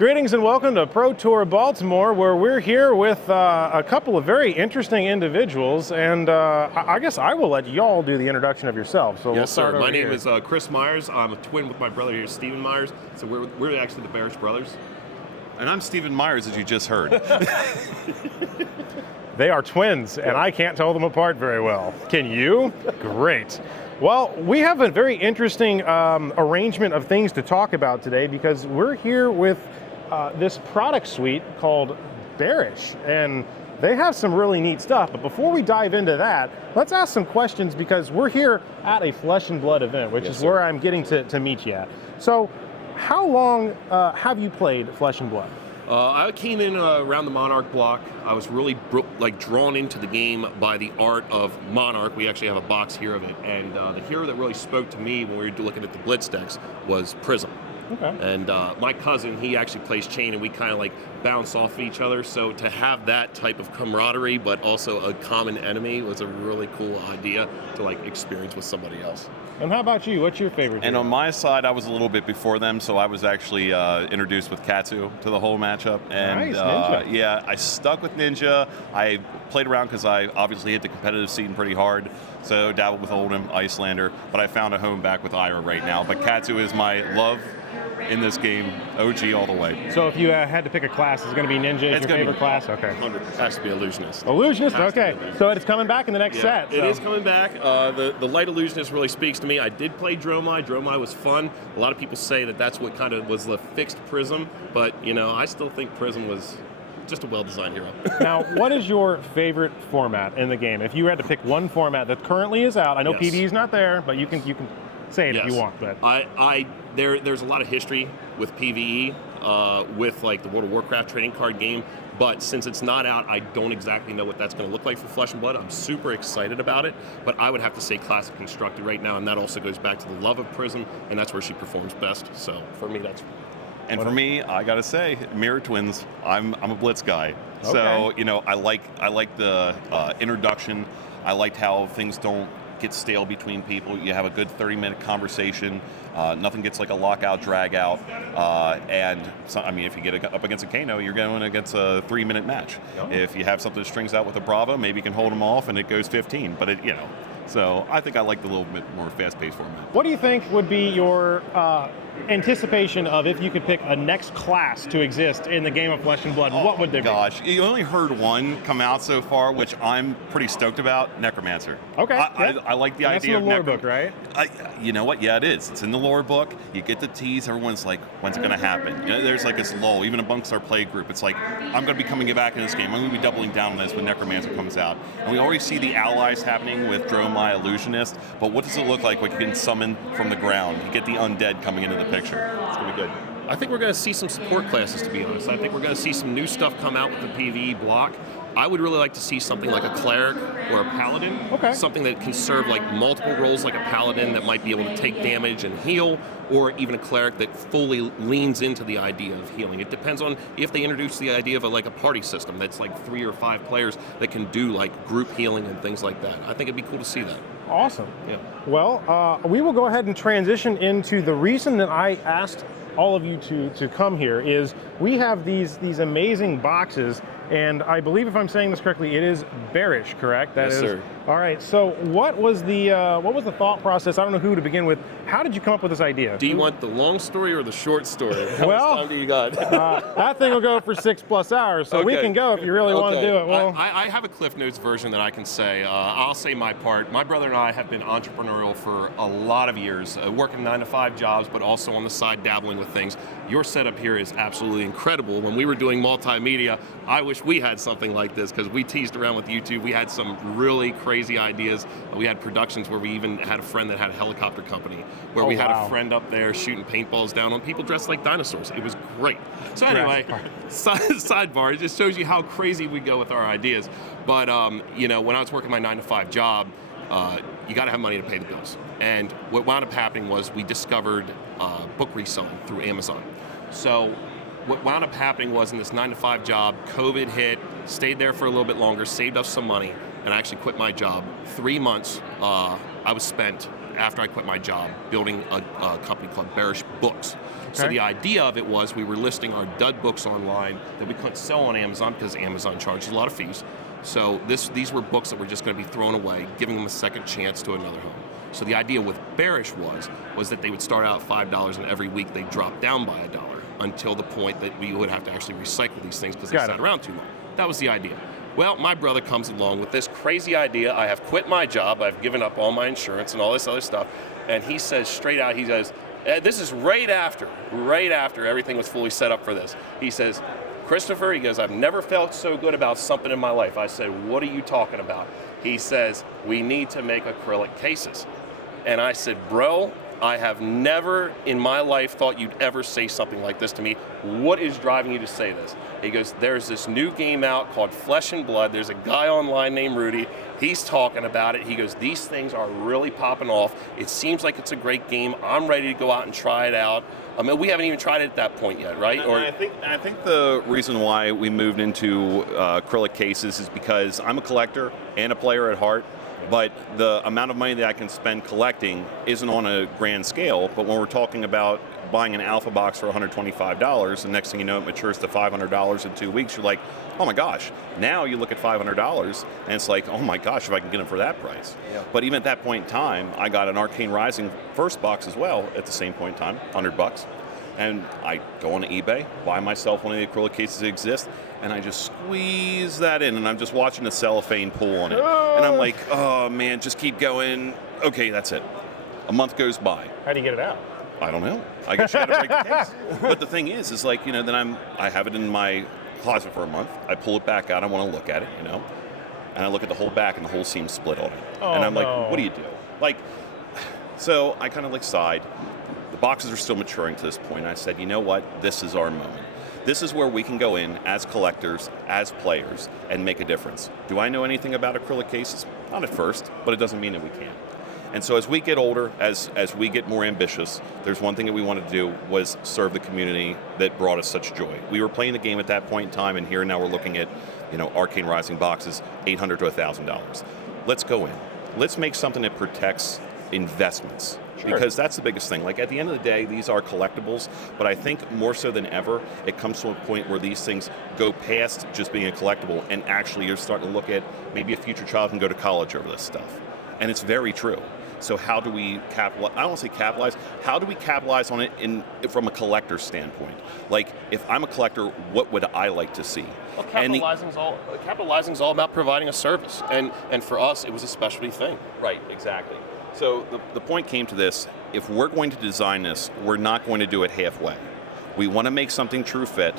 Greetings and welcome to Pro Tour Baltimore, where we're here with a couple of very interesting individuals, and I guess I will let y'all do the introduction of yourselves. So Yes, we'll sir. My name is Chris Myers. I'm a twin with my brother here, Stephen Myers. So we're actually the Bearish brothers. And I'm Stephen Myers, as you just heard. They are twins, and I can't tell them apart very well. Can you? Great. Well, we have a very interesting arrangement of things to talk about today because we're here with this product suite called Bearish, and they have some really neat stuff. But before we dive into that, let's ask some questions because we're here at a Flesh and Blood event, which is where I'm getting to meet you at. So, how long have you played Flesh and Blood? I came in around the Monarch block. I was really drawn into the game by the art of Monarch. We actually have a box here of it, and the hero that really spoke to me when we were looking at the Blitz decks was Prism. Okay. And my cousin, he actually plays Chain, and we kind of like bounce off of each other. So to have that type of camaraderie, but also a common enemy, was a really cool idea to like experience with somebody else. And how about you? What's your favorite And hero? on my side, I was a little bit before them, so I was actually introduced with Katsu to the whole matchup. And Nice, Ninja. yeah, I stuck with Ninja. I played around because I obviously hit the competitive scene pretty hard, so dabbled with Oldham, Icelander, but I found a home back with Ira right now. But Katsu is my love in this game, OG all the way. So if you had to pick a class, it's going to be Ninja as It's your gonna be- favorite class? Okay. 100 has to be Illusionist. Illusionist? Has to be Okay. Illusionist. So it's coming back in the next set. It so. is coming back. The Light Illusionist really speaks to me. I did play Dromai. Dromai was fun. A lot of people say that that's what kind of was the fixed Prism, but you know, I still think Prism was just a well-designed hero. Now, what is your favorite format in the game? If you had to pick one format that currently is out, I know Yes. PvE is not there, but you can say it if you want. But There's a lot of history with PvE, with like the World of Warcraft trading card game, but since it's not out, I don't exactly know what that's going to look like for Flesh and Blood. I'm super excited about it, but I would have to say Classic Constructed right now, and that also goes back to the love of Prism, and that's where she performs best. So for me, that's. And for me, I gotta say, Mirror Twins. I'm a Blitz guy, so Okay. you know I like the introduction. I liked how things don't get stale between people. You have a good 30-minute conversation. Nothing gets like a lockout, drag out, and so, I mean, if you get up against a Kano, you're going against a 3-minute match. Oh. If you have something that strings out with a Brava, maybe you can hold them off and it goes 15. But it, you know, so I think I like the little bit more fast-paced format. what do you think would be your anticipation of if you could pick a next class to exist in the game of Flesh and Blood? What would they be? Gosh, you only heard one come out so far, which I'm pretty stoked about. Necromancer. Okay, I like the And that's idea in the of lore book, right? You know what? Yeah, it is. It's in the lore book. You get the tease. Everyone's like, when's it going to happen? You know, there's like this lull, even amongst our play group. It's like, I'm going to be coming back in this game. I'm going to be doubling down on this when Necromancer comes out. And we already see the allies happening with Dromai Illusionist, but what does it look like when you can summon from the ground? You get the undead coming into the picture. It's going to be good. I think we're going to see some support classes, to be honest. I think we're going to see some new stuff come out with the PvE block. I would really like to see something like a cleric or a paladin. Okay. Something that can serve like multiple roles, like a paladin that might be able to take damage and heal, or even a cleric that fully leans into the idea of healing. It depends on if they introduce the idea of like a party system that's like 3 or 5 players that can do like group healing and things like that. I think it'd be cool to see that. Awesome. Yeah. Well, we will go ahead and transition into the reason that I asked all of you to come here is we have these amazing boxes, and I believe if I'm saying this correctly, it is Bearish, correct? Yes, sir. All right. So what was the thought process? I don't know who to begin with. How did you come up with this idea? Do you want the long story or the short story? How Well, much time do you got? that thing will go for 6+ hours, so we Okay. can go if you really want to do it. Well, I have a Cliff Notes version that I can say. I'll say my part. My brother and I have been entrepreneurial for a lot of years, working 9-to-5 jobs, but also on the side dabbling with things. Your setup here is absolutely incredible. When we were doing multimedia, I wish we had something like this because we teased around with YouTube. We had some really crazy ideas. We had productions where we even had a friend that had a helicopter company, where we had wow. a friend up there shooting paintballs down on people dressed like dinosaurs. It was great. So anyway, sidebar, it just shows you how crazy we go with our ideas. But you know, when I was working my 9-to-5 job, you got to have money to pay the bills. And what wound up happening was we discovered book reselling through Amazon. So what wound up happening was in this 9-to-5 job, COVID hit, stayed there for a little bit longer, saved us some money, and I actually quit my job. 3 months I was spent after I quit my job, building a company called Bearish Books. So Okay. the idea of it was we were listing our dud books online that we couldn't sell on Amazon because Amazon charges a lot of fees. So these were books that were just going to be thrown away, giving them a second chance to another home. So the idea with Bearish was that they would start out at $5 and every week they'd drop down by $1 until the point that we would have to actually recycle these things because they sat around too long. That was the idea. Well, my brother comes along with this crazy idea. I have quit my job. I've given up all my insurance and all this other stuff. And he says straight out, he says, this is right after everything was fully set up for this. He says, Christopher, he goes, I've never felt so good about something in my life. I said, what are you talking about? He says, we need to make acrylic cases. And I said, bro, I have never in my life thought you'd ever say something like this to me. What is driving you to say this? He goes, there's this new game out called Flesh and Blood. There's a guy online named Rudy. He's talking about it. He goes, these things are really popping off. It seems like it's a great game. I'm ready to go out and try it out. I mean, we haven't even tried it at that point yet, right? And I think the reason why we moved into acrylic cases is because I'm a collector and a player at heart. But the amount of money that I can spend collecting isn't on a grand scale. But when we're talking about buying an alpha box for $125, the next thing you know, it matures to $500 in 2 weeks. You're like, oh my gosh. Now you look at $500, and it's like, oh my gosh, if I can get them for that price. Yeah. But even at that point in time, I got an Arcane Rising first box as well at the same point in time, $100. And I go on eBay, buy myself one of the acrylic cases that exist, and I just squeeze that in, and I'm just watching the cellophane pull on it. And I'm like, oh man, just keep going. Okay, that's it. A month goes by. How do you get it out? I don't know. I guess you gotta break the case. But the thing is like, you know, then I have it in my closet for a month. I pull it back out, I want to look at it, you know, and I look at the whole back, and the whole seam's split on it. Oh, and I'm no. like, what do you do? Like, so I kind of like sighed. The boxes are still maturing to this point. I said, you know what? This is our moment. This is where we can go in as collectors, as players, and make a difference. Do I know anything about acrylic cases? Not at first, but it doesn't mean that we can't. And so as we get older, as we get more ambitious, there's one thing that we wanted to do was serve the community that brought us such joy. We were playing the game at that point in time, and here now we're looking at, you know, Arcane Rising boxes, $800 to $1,000. Let's go in. Let's make something that protects investments. Sure. Because that's the biggest thing. Like, at the end of the day, these are collectibles, but I think more so than ever, it comes to a point where these things go past just being a collectible, and actually you're starting to look at maybe a future child can go to college over this stuff. And it's very true. So how do we capitalize? I don't want to say capitalize. How do we capitalize on it from a collector's standpoint? Like, if I'm a collector, what would I like to see? Well, capitalizing's all about providing a service, and for us, it was a specialty thing. Right, exactly. So the point came to this: if we're going to design this, we're not going to do it halfway. We want to make something true fit.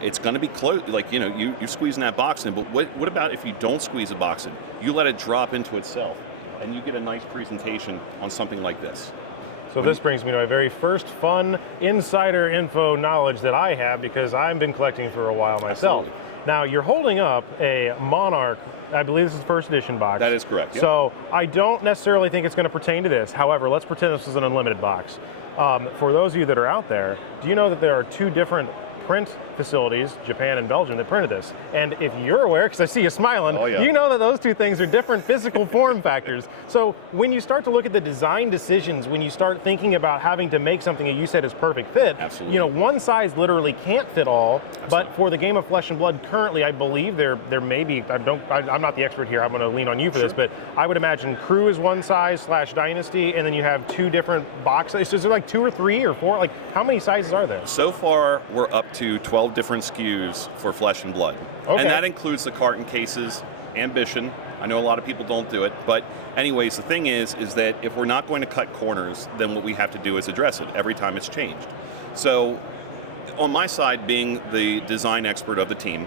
It's going to be close, like, you know, you're squeezing that box in, but what about if you don't squeeze a box in? You let it drop into itself, and you get a nice presentation on something like this. So this brings me to my very first fun insider info knowledge that I have, because I've been collecting for a while myself. Absolutely. Now, you're holding up a Monarch, I believe this is the first edition box. That is correct, yep. So I don't necessarily think it's going to pertain to this. However, let's pretend this is an unlimited box. For those of you that are out there, do you know that there are two different print facilities, Japan and Belgium, that printed this? And if you're aware, because I see you smiling, oh, yeah, you know that those two things are different physical form factors. So when you start to look at the design decisions, when you start thinking about having to make something that you said is perfect fit, absolutely, you know, one size literally can't fit all. Absolutely. But for the game of Flesh and Blood currently, I believe there may be, I'm not the expert here, I'm going to lean on you for sure. this, but I would imagine Crew is one size / Dynasty, and then you have two different boxes. Is there like 2 or 3 or 4? Like, how many sizes are there? So far, we're up to 12 different SKUs for Flesh and Blood. Okay. And that includes the carton cases, Ambition. I know a lot of people don't do it, but anyways, the thing is that if we're not going to cut corners, then what we have to do is address it every time it's changed. So on my side, being the design expert of the team,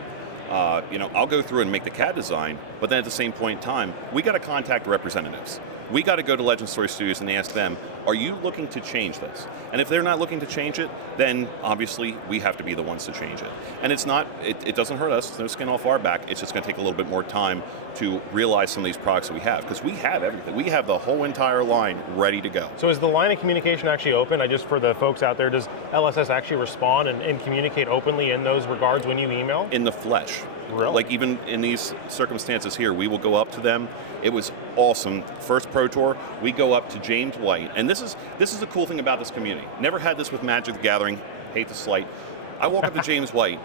you know, I'll go through and make the CAD design, but then at the same point in time, we got to contact representatives. We got to go to Legend Story Studios and ask them, are you looking to change this? And if they're not looking to change it, then obviously we have to be the ones to change it. And it's not, it doesn't hurt us, there's no skin off our back, it's just going to take a little bit more time to realize some of these products that we have, because we have everything. We have the whole entire line ready to go. So is the line of communication actually open? Just for the folks out there, does LSS actually respond and communicate openly in those regards when you email? In the flesh. Really? Like even in these circumstances here, we will go up to them. It was awesome. First Pro Tour, we go up to James White, and this is the cool thing about this community. Never had this with Magic the Gathering. Hate to slight. I walk up to James White,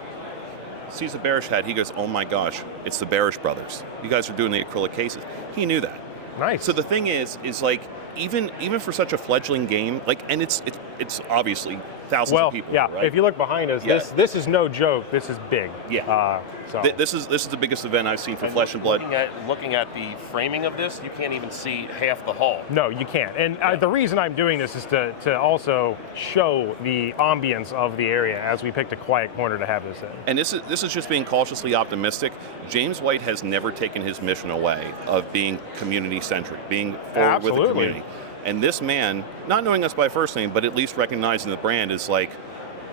sees the Bearish hat. He goes, "Oh my gosh, it's the Bearish brothers. You guys are doing the acrylic cases." He knew that. Nice. So the thing is like even for such a fledgling game, like, and it's obviously thousands of people. Yeah. Right? If you look behind us, Yeah. this is no joke. This is big. Yeah. So. This is the biggest event I've seen for Flesh and Blood. Looking at the framing of this, you can't even see half the hall. No, you can't. And the reason I'm doing this is to also show the ambience of the area as we picked a quiet corner to have this in. And this is just being cautiously optimistic. James White has never taken his mission away of being community-centric, being forward with the community. And this man, not knowing us by first name, but at least recognizing the brand, is like,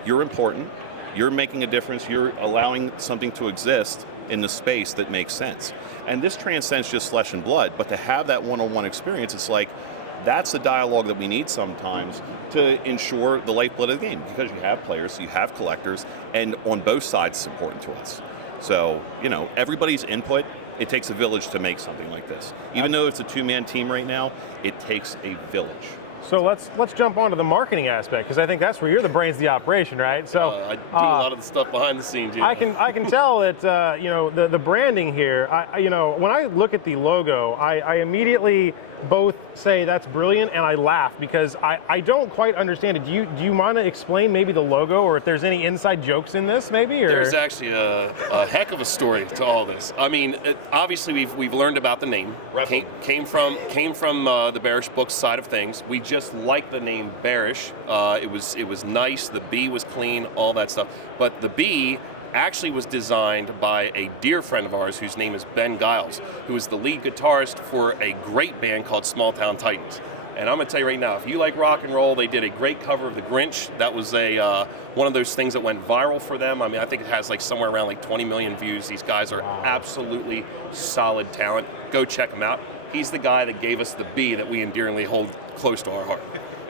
you're important, you're making a difference, you're allowing something to exist in the space that makes sense. And this transcends just Flesh and Blood, but to have that one-on-one experience, it's like, that's the dialogue that we need sometimes to ensure the lifeblood of the game, because you have players, you have collectors, and on both sides it's important to us. So, everybody's input, it takes a village to make something like this. Even though it's a two-man team right now, it takes a village. So let's jump onto the marketing aspect, because I think that's where you're the brains of the operation, right? So I do a lot of the stuff behind the scenes. I can tell that the branding here. When I look at the logo, I immediately both say that's brilliant and I laugh because I don't quite understand it. Do you want to explain maybe the logo, or if there's any inside jokes in this, maybe? Or? There's actually a heck of a story to all this. I mean, obviously we've learned about the name. Came from the Bearish Books side of things. We just like the name Bearish. It was nice. The B was clean. All that stuff. But the B actually was designed by a dear friend of ours whose name is Ben Giles, who is the lead guitarist for a great band called Small Town Titans. And I'm going to tell you right now, if you like rock and roll, they did a great cover of The Grinch. That was one of those things that went viral for them. I mean, I think it has like somewhere around like 20 million views. These guys are absolutely solid talent. Go check them out. He's the guy that gave us the B that we endearingly hold close to our heart.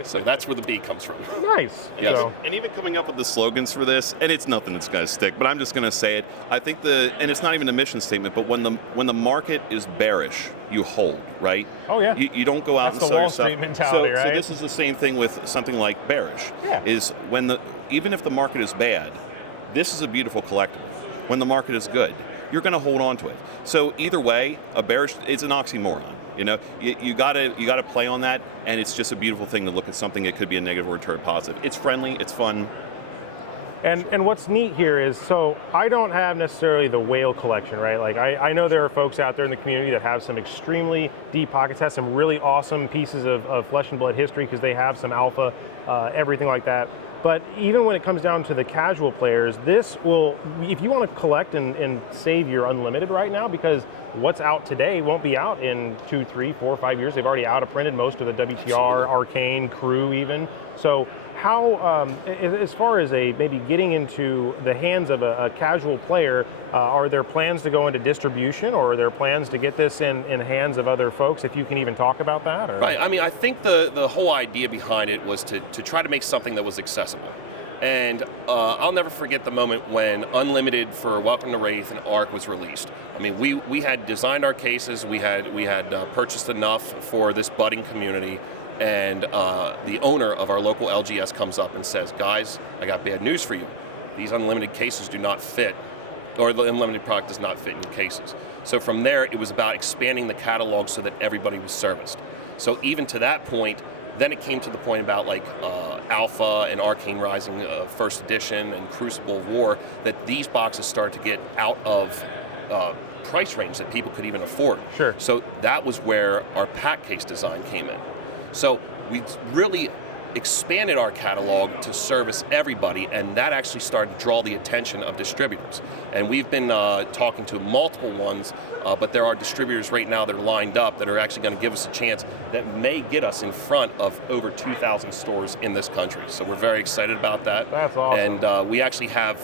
So that's where the B comes from. Nice. Yes. So. And even coming up with the slogans for this, and it's nothing that's going to stick, but I'm just going to say it. I think and it's not even a mission statement, but when the market is bearish, you hold, right? Oh yeah. You don't go out that's and the sell Wall yourself. Street mentality, right? So this is the same thing with something like Bearish. Yeah. Is even if the market is bad, this is a beautiful collectible. When the market is good, you're going to hold on to it. So either way, a Bearish, it's an oxymoron. You gotta play on that, and it's just a beautiful thing to look at something that could be a negative or turn positive. It's friendly, it's fun. And what's neat here is, so I don't have necessarily the whale collection, right? Like I know there are folks out there in the community that have some extremely deep pockets, have some really awesome pieces of Flesh and Blood history because they have some alpha, everything like that. But even when it comes down to the casual players, this will, if you want to collect and save your unlimited right now, because what's out today won't be out in 2, 3, 4, 5 years. They've already out-printed most of the WTR, Absolutely. Arcane, Crew even. So how, as far as maybe getting into the hands of a casual player, are there plans to go into distribution, or are there plans to get this in hands of other folks, if you can even talk about that? Or? Right. I mean, I think the whole idea behind it was to try to make something that was accessible. And I'll never forget the moment when Unlimited for Welcome to Wraith and Ark was released. I mean, we had designed our cases, we had purchased enough for this budding community, and the owner of our local LGS comes up and says, "Guys, I got bad news for you. These Unlimited cases do not fit, or the Unlimited product does not fit in your cases." So from there, it was about expanding the catalog so that everybody was serviced. So even to that point, then it came to the point about like Alpha and Arcane Rising First Edition and Crucible of War, that these boxes started to get out of price range that people could even afford. Sure. So that was where our pack case design came in. So we really expanded our catalog to service everybody, and that actually started to draw the attention of distributors. And we've been talking to multiple ones, but there are distributors right now that are lined up that are actually going to give us a chance that may get us in front of over 2,000 stores in this country. So we're very excited about that. That's awesome. And we actually have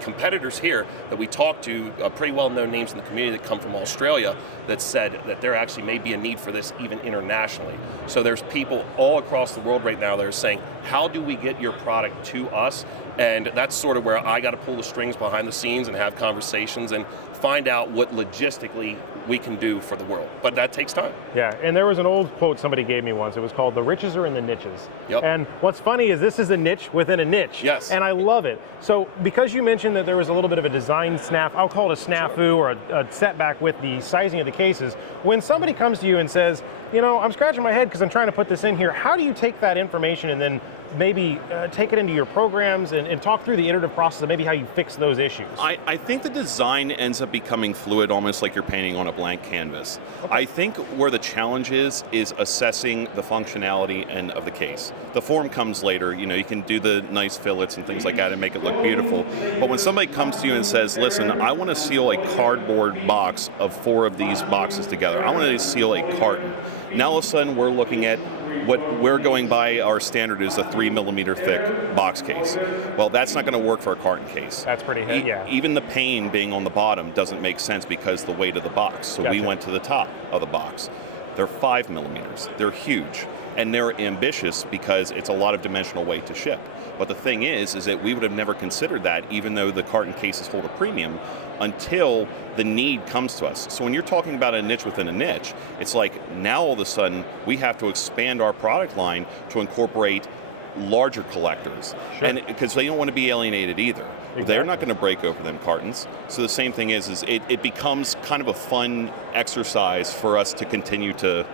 competitors here that we talk to, pretty well-known names in the community that come from Australia, that said that there actually may be a need for this even internationally. So there's people all across the world right now that are saying, how do we get your product to us? And that's sort of where I got to pull the strings behind the scenes and have conversations and find out what logistically we can do for the world. But that takes time. Yeah, and there was an old quote somebody gave me once. It was called, "The riches are in the niches." Yep. And what's funny is this is a niche within a niche. Yes. And I love it. So because you mentioned that there was a little bit of a design I'll call it a snafu or a setback with the sizing of the cases, when somebody comes to you and says, you know, I'm scratching my head because I'm trying to put this in here, how do you take that information and then maybe take it into your programs and talk through the iterative process of maybe how you fix those issues? I think the design ends up becoming fluid, almost like you're painting on a blank canvas. Okay. I think where the challenge is assessing the functionality and of the case. The form comes later. You know, you can do the nice fillets and things like that and make it look beautiful. But when somebody comes to you and says, listen, I want to seal a cardboard box of 4 of these boxes together. I want to seal a carton. Now all of a sudden we're looking at what we're going by, our standard is a 3mm thick box case. Well, that's not going to work for a carton case. That's pretty heavy, yeah. Even the pane being on the bottom doesn't make sense because the weight of the box. So we Gotcha. went to the top of the box. They're 5mm. They're huge. And they're ambitious because it's a lot of dimensional weight to ship. But the thing is that we would have never considered that, even though the carton cases hold a premium, until the need comes to us. So when you're talking about a niche within a niche, it's like now all of a sudden we have to expand our product line to incorporate larger collectors. Sure. And because they don't want to be alienated either. Exactly. They're not going to break over them cartons. So the same thing is it becomes kind of a fun exercise for us to continue to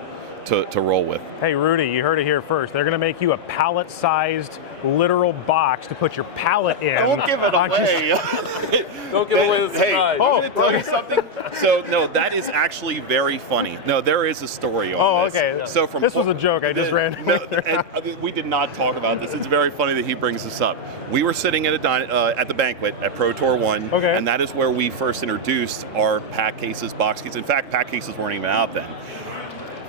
roll with. Hey, Rudy, you heard it here first. They're going to make you a pallet-sized literal box to put your pallet in. Don't give it on away. Don't give away the Hey, surprise. I'm going to tell you something. So, no, that is actually very funny. No, there is a story on this. Okay. So from This was a joke. I just ran. we did not talk about this. It's very funny that he brings this up. We were sitting at at the banquet at Pro Tour 1, Okay. and that is where we first introduced our pack cases, box cases. In fact, pack cases weren't even out then.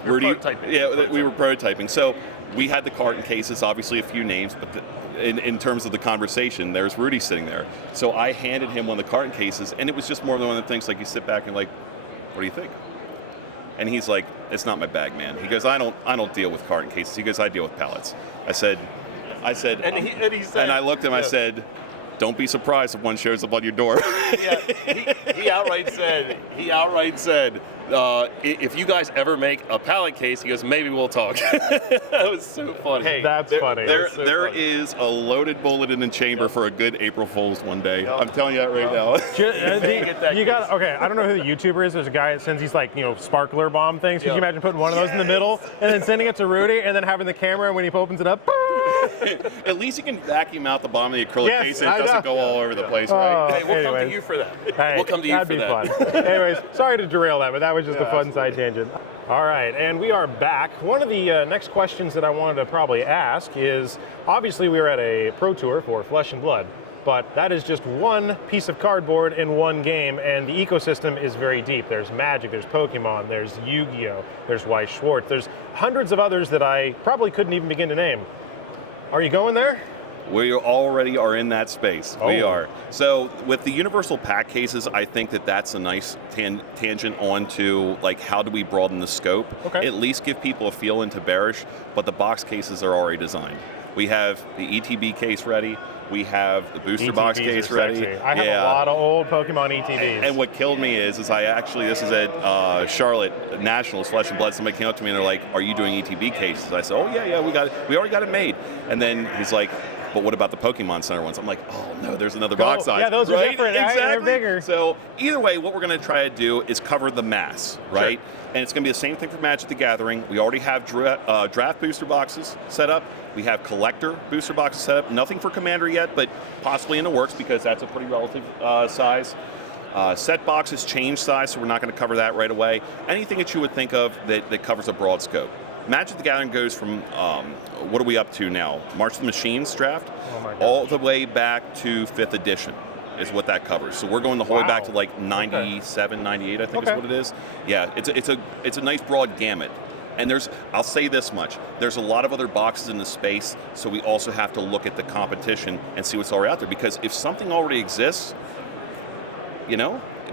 Prototyping. Yeah, we were prototyping. So we had the carton cases, obviously a few names, but in terms of the conversation, there's Rudy sitting there. So I handed him one of the carton cases, and it was just more than one of the things like you sit back and like, what do you think? And he's like, it's not my bag, man. He goes, I don't deal with carton cases. He goes, I deal with pallets. I said, And he said, and I looked at him, I said, don't be surprised if one shows up on your door. yeah, he outright said, if you guys ever make a pallet case, he goes, maybe we'll talk. That was so funny. Hey, That's funny. There is a loaded bullet in the chamber for a good April Fool's one day. I'm telling you that right now. You got okay. I don't know who the YouTuber is. There's a guy that sends these like sparkler bomb things. Could you imagine putting one of those in the middle and then sending it to Rudy and then having the camera when he opens it up? At least you can vacuum out the bottom of the acrylic Yes, case and I it doesn't know. go all over the place, right? Hey, we'll come to anyways. you for that. Hey, We'll come to you that'd for be that. fun. Anyways, sorry to derail that, but that was just a fun side tangent. All right, and we are back. One of the next questions that I wanted to probably ask is, obviously we were at a pro tour for Flesh and Blood, but that is just one piece of cardboard in one game, and the ecosystem is very deep. There's Magic, there's Pokemon, there's Yu-Gi-Oh, there's Weiss Schwarz, there's hundreds of others that I probably couldn't even begin to name. Are you going there? We already are in that space. We Oh. are. So with the universal pack cases, I think that's a nice tangent onto like how do we broaden the scope. Okay. At least give people a feel into Bearish, but the box cases are already designed. We have the ETB case ready. We have the booster box ETBs case are ready. sexy. I have a lot of old Pokemon ETBs. And what killed me is I actually, this is at Charlotte Nationals, Flesh and Blood, somebody came up to me and they're like, are you doing ETB cases? I said, oh yeah, we already got it made. And then he's like, but what about the Pokemon Center ones? I'm like, oh no, there's another box size. Yeah, those are right? different. They're Exactly. bigger. So either way, what we're going to try to do is cover the mass, right? Sure. And it's going to be the same thing for Magic the Gathering. We already have draft booster boxes set up. We have collector booster boxes set up. Nothing for Commander yet, but possibly in the works because that's a pretty relative size. Set boxes change size, so we're not going to cover that right away. Anything that you would think of that covers a broad scope. Magic the Gathering goes from, what are we up to now? March of the Machines draft? Oh my gosh. All the way back to 5th edition is what that covers. So we're going the whole way back to like 97, 98, I think is what it is. Yeah, it's a nice broad gamut. And I'll say this much, there's a lot of other boxes in the space, so we also have to look at the competition and see what's already out there. Because if something already exists,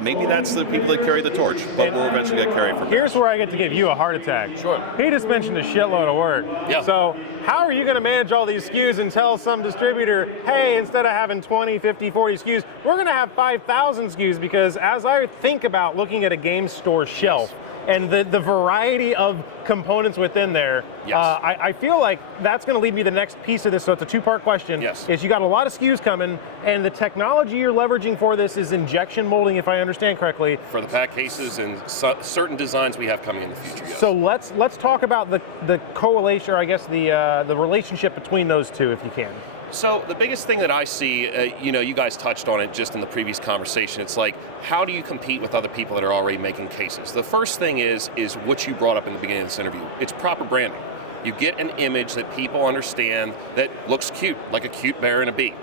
maybe that's the people that carry the torch, but we'll eventually get carried from Here's where I get to give you a heart attack. Sure. He just mentioned a shitload of work. Yeah. So how are you going to manage all these SKUs and tell some distributor, hey, instead of having 20, 50, 40 SKUs, we're going to have 5,000 SKUs? Because as I think about looking at a game store shelf, and the variety of components within there, Yes. I feel like that's going to lead me to the next piece of this. So it's a two-part question. Yes. Is you got a lot of SKUs coming, and the technology you're leveraging for this is injection molding, if I understand correctly. For the pack cases and certain designs we have coming in the future, yes. So let's talk about the correlation, or I guess the relationship between those two, if you can. So the biggest thing that I see, you guys touched on it just in the previous conversation. It's like, how do you compete with other people that are already making cases? The first thing is what you brought up in the beginning of this interview. It's proper branding. You get an image that people understand that looks cute, like a cute bear and a bee.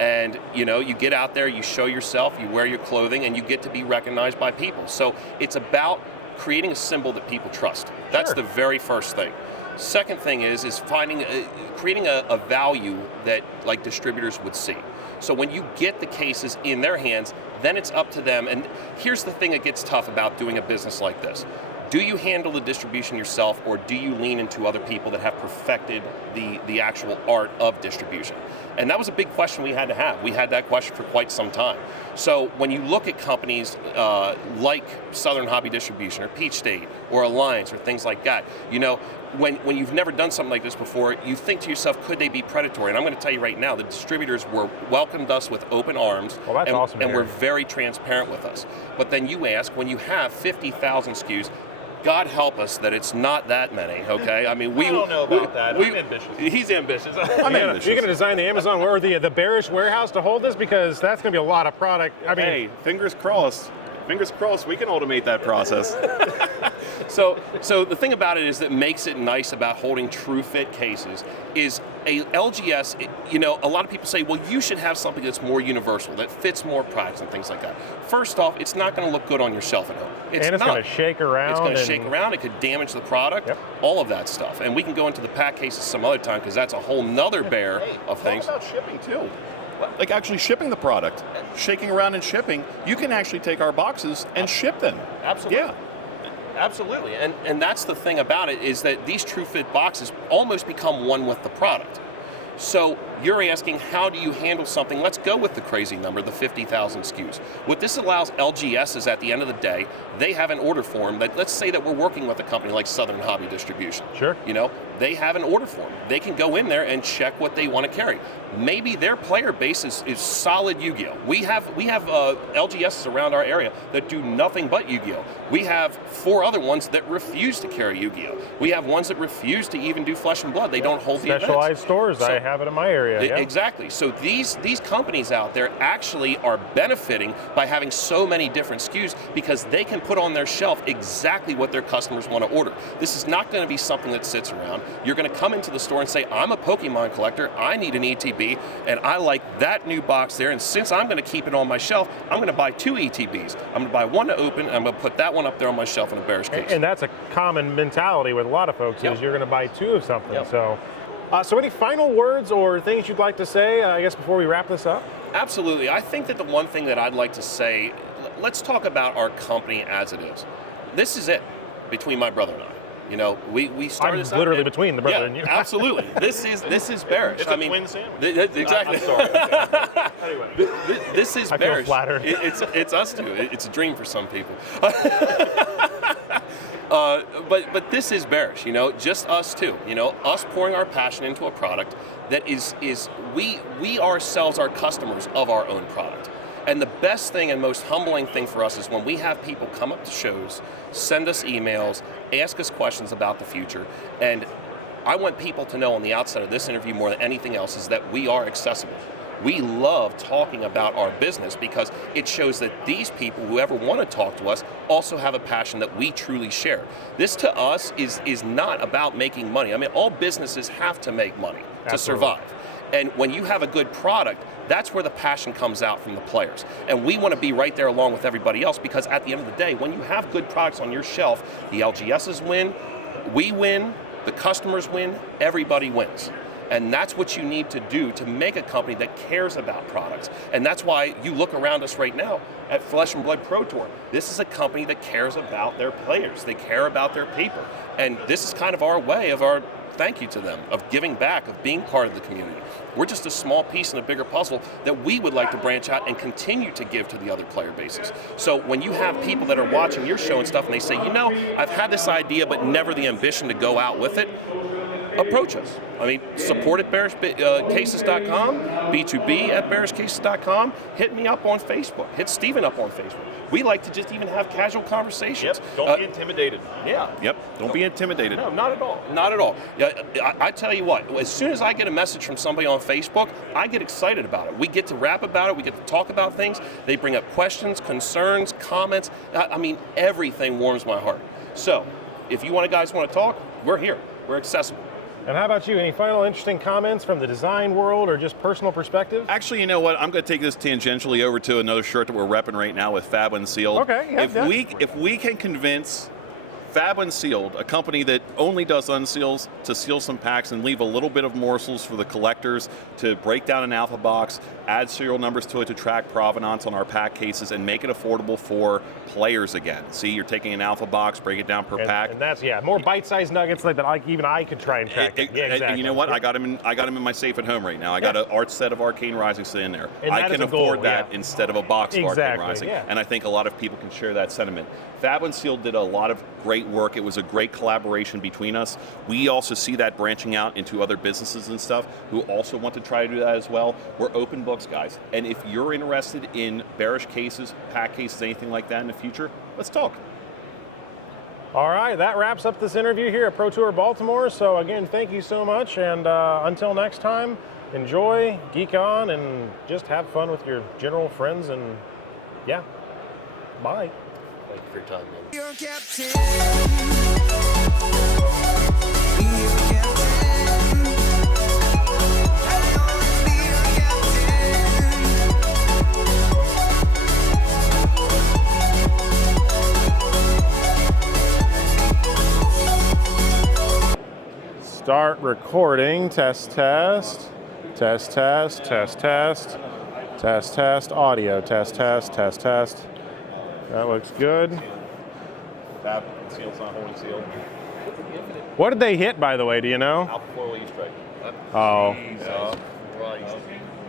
And you get out there, you show yourself, you wear your clothing, and you get to be recognized by people. So it's about creating a symbol that people trust. That's Sure. the very first thing. Second thing is finding, creating a value that like distributors would see. So when you get the cases in their hands, then it's up to them. And here's the thing that gets tough about doing a business like this. Do you handle the distribution yourself, or do you lean into other people that have perfected the actual art of distribution? And that was a big question we had to have. We had that question for quite some time. So when you look at companies like Southern Hobby Distribution or Peach State or Alliance or things like that, when you've never done something like this before, you think to yourself, could they be predatory? And I'm going to tell you right now, the distributors welcomed us with open arms. Well, that's awesome to and hear. were very transparent with us. But then you ask, when you have 50,000 SKUs, God help us that it's not that many, okay? I mean, I don't know about that. I'm ambitious. He's ambitious. I'm ambitious. You're going to design the Amazon or the Bearish warehouse to hold this, because that's going to be a lot of product. I mean, Hey, fingers crossed. Fingers crossed we can automate that process. So the thing about it is that makes it nice about holding true fit cases is a LGS, a lot of people say, well, you should have something that's more universal, that fits more products and things like that. First off, it's not going to look good on your shelf at home. and it's going to shake around. It's going to shake around. It could damage the product. Yep. All of that stuff. And we can go into the pack cases some other time, because that's a whole nother bear of things. What about shipping too? Like actually shipping the product, shaking around and shipping. You can actually take our boxes and ship them. Absolutely. Yeah. Absolutely, and that's the thing about it, is that these true fit boxes almost become one with the product. So you're asking, how do you handle something? Let's go with the crazy number, the 50,000 SKUs. What this allows LGS is, at the end of the day, they have an order form that, let's say that we're working with a company like Southern Hobby Distribution. Sure. They have an order form. They can go in there and check what they want to carry. Maybe their player base is solid Yu-Gi-Oh! We have LGSs around our area that do nothing but Yu-Gi-Oh! We have 4 other ones that refuse to carry Yu-Gi-Oh! We have ones that refuse to even do Flesh and Blood. They don't hold the events. Specialized stores. I have it in my area. Yeah. Exactly. So these companies out there actually are benefiting by having so many different SKUs, because they can put on their shelf exactly what their customers want to order. This is not going to be something that sits around. You're going to come into the store and say, I'm a Pokemon collector, I need an ETB, and I like that new box there, and since I'm going to keep it on my shelf, I'm going to buy 2 ETBs. I'm going to buy one to open, and I'm going to put that one up there on my shelf in a Bearish case. And that's a common mentality with a lot of folks, Yep. is you're going to buy 2 of something. Yep. So any final words or things you'd like to say, I guess, before we wrap this up? Absolutely. I think that the one thing that I'd like to say, let's talk about our company as it is. This is it, between my brother and I. We started I'm this out, literally between the brother and you. Absolutely. This is Bearish. It's a twin sandwich. Exactly. I'm sorry. Okay. Anyway. This is I feel Bearish. flattered. It's us two. It's a dream for some people. But this is Bearish, just us two, us pouring our passion into a product that is we ourselves are customers of our own product. And the best thing and most humbling thing for us is when we have people come up to shows, send us emails, ask us questions about the future. And I want people to know on the outset of this interview more than anything else is that we are accessible. We love talking about our business because it shows that these people who ever want to talk to us also have a passion that we truly share. This to us is not about making money. I mean, all businesses have to make money to survive. And when you have a good product, that's where the passion comes out from the players. And we want to be right there along with everybody else, because at the end of the day, when you have good products on your shelf, the LGSs win, we win, the customers win, everybody wins. And that's what you need to do to make a company that cares about products. And that's why you look around us right now at Flesh and Blood Pro Tour. This is a company that cares about their players. They care about their paper. And this is kind of our way of our thank you to them, of giving back, of being part of the community. We're just a small piece in a bigger puzzle that we would like to branch out and continue to give to the other player bases. So when you have people that are watching your show and stuff and they say, you know, I've had this idea but never the ambition to go out with it, approach us. I mean, support at bearishcases.com, B2B at bearishcases.com. Hit me up on Facebook. Hit Steven up on Facebook. We like to just even have casual conversations. Yep. Don't be intimidated. Yeah. Yep. Don't be intimidated. No, not at all. Not at all. I tell you what, as soon as I get a message from somebody on Facebook, I get excited about it. We get to rap about it. We get to talk about things. They bring up questions, concerns, comments. I mean, everything warms my heart. So, if you guys want to talk, we're here. We're accessible. And how about you? Any final interesting comments from the design world or just personal perspective? Actually, you know what? I'm going to take this tangentially over to another shirt that we're repping right now with Fab Unsealed. Okay. Yeah, if we can convince Fab Unsealed, a company that only does unseals, to seal some packs and leave a little bit of morsels for the collectors to break down an alpha box, add serial numbers to it to track provenance on our pack cases, and make it affordable for players again. See, you're taking an alpha box, break it down per pack. And that's, more bite-sized nuggets like that even I could try and track. Yeah, exactly. And you know what? I got them in my safe at home right now. I got an art set of Arcane Rising sitting in there. And I can afford that yeah. instead of a box of Arcane Rising. Yeah. And I think a lot of people can share that sentiment. Fab Unsealed did a lot of great work. It was a great collaboration between us. We also see that branching out into other businesses and stuff who also want to try to do that as well. We're open books, guys. And if you're interested in bearish cases, pack cases, anything like that in the future, let's talk. All right, that wraps up this interview here at Pro Tour Baltimore. So again, thank you so much. And until next time, enjoy, geek on, and just have fun with your general friends. And yeah, bye. Thank you for your time, man. Your captain. Your captain. I'll always be your captain. Start recording. Test, test. Test, test. Test, test. Test, test. Audio. Test, test. Test, test. That looks good. Fab Unsealed's not holding seal. What did they hit, by the way? Do you know? Alpha foil E-strike. Oh, Right.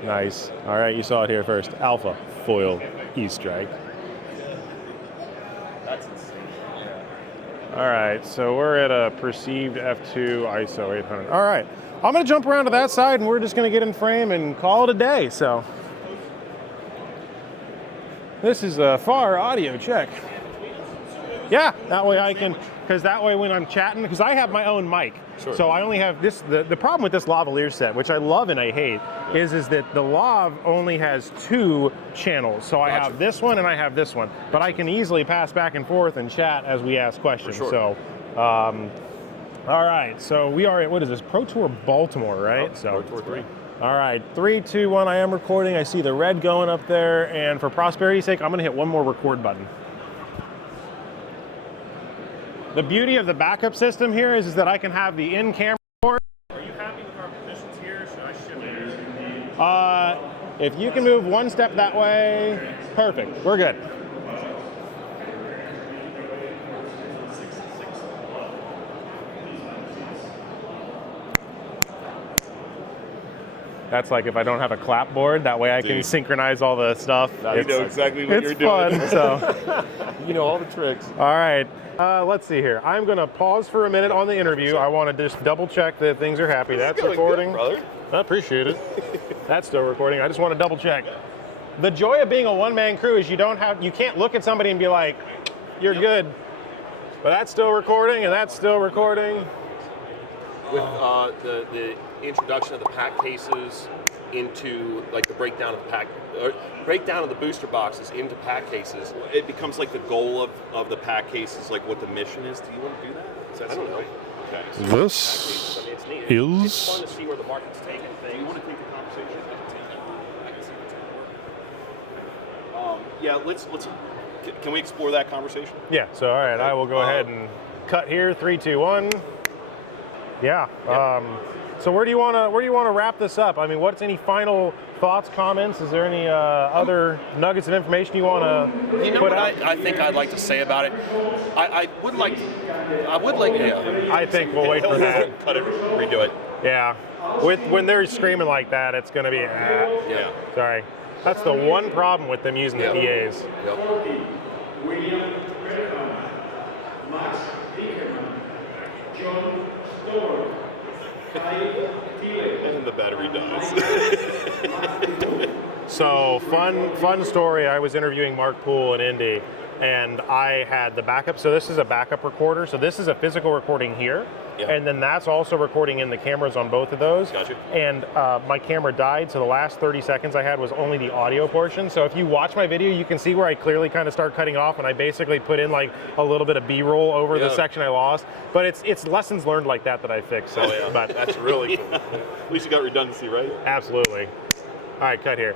nice. All right, you saw it here first. Alpha foil E-strike. That's insane. All right, so we're at a perceived F2 ISO 800. All right, I'm gonna jump around to that side and we're just gonna get in frame and call it a day, so. This is a far audio check. Yeah, that way I can, because that way when I'm chatting, because I have my own mic. Sure. So I only have this, the problem with this lavalier set, which I love and I hate, is that the lav only has 2 channels. So I have this one and I have this one. But I can easily pass back and forth and chat as we ask questions. For sure. So, all right, so we are at, what is this, Pro Tour Baltimore, right? Oh, so, Pro Tour 3. All right, 3, 2, 1, I am recording. I see the red going up there, and for prosperity's sake, I'm gonna hit one more record button. The beauty of the backup system here is that I can have the in-camera record. Are you happy with our positions here? Should I shift it? If you can move one step that way, perfect, we're good. That's like if I don't have a clapboard, that way I can synchronize all the stuff. Now you know exactly what you're doing. It's fun, so. You know all the tricks. All right, let's see here. I'm gonna pause for a minute on the interview. I wanna just double check that things are happy. That's recording. Good, brother. I appreciate it. That's still recording. I just wanna double check. The joy of being a one-man crew is you can't look at somebody and be like, you're good. But that's still recording and that's still recording. With the introduction of the pack cases into like the breakdown of the pack, or breakdown of the booster boxes into pack cases, It becomes like the goal of the pack cases, like what the mission is. Do you want to do that? I don't know. Okay. This I mean, it's neat. It's fun is to see where the market's taking Do you things. want to take the conversation? I can see what's going on. Yeah, can we explore that conversation? yeah. So all right, I will go ahead and cut here. 3, 2, 1. Yeah. So where do you want to wrap this up? I mean, what's any final thoughts, comments? Is there any other nuggets of information you want to You know put what out? I think I'd like to say about it? I would like, yeah. I think we'll wait for that. Cut it, redo it. Yeah. When they're screaming like that, it's going to be. Yeah. Sorry. That's the one problem with them using the PAs. And the battery dies. So fun story. I was interviewing Mark Poole in Indy, and I had the backup. So this is a backup recorder. So this is a physical recording here, and then that's also recording in the cameras on both of those. Gotcha. And my camera died, so the last 30 seconds I had was only the audio portion. So if you watch my video, you can see where I clearly kind of start cutting off, and I basically put in like a little bit of B-roll over the section I lost. But it's lessons learned like that I fixed. So, but That's really cool. At least you got redundancy, right? absolutely. All right, cut here.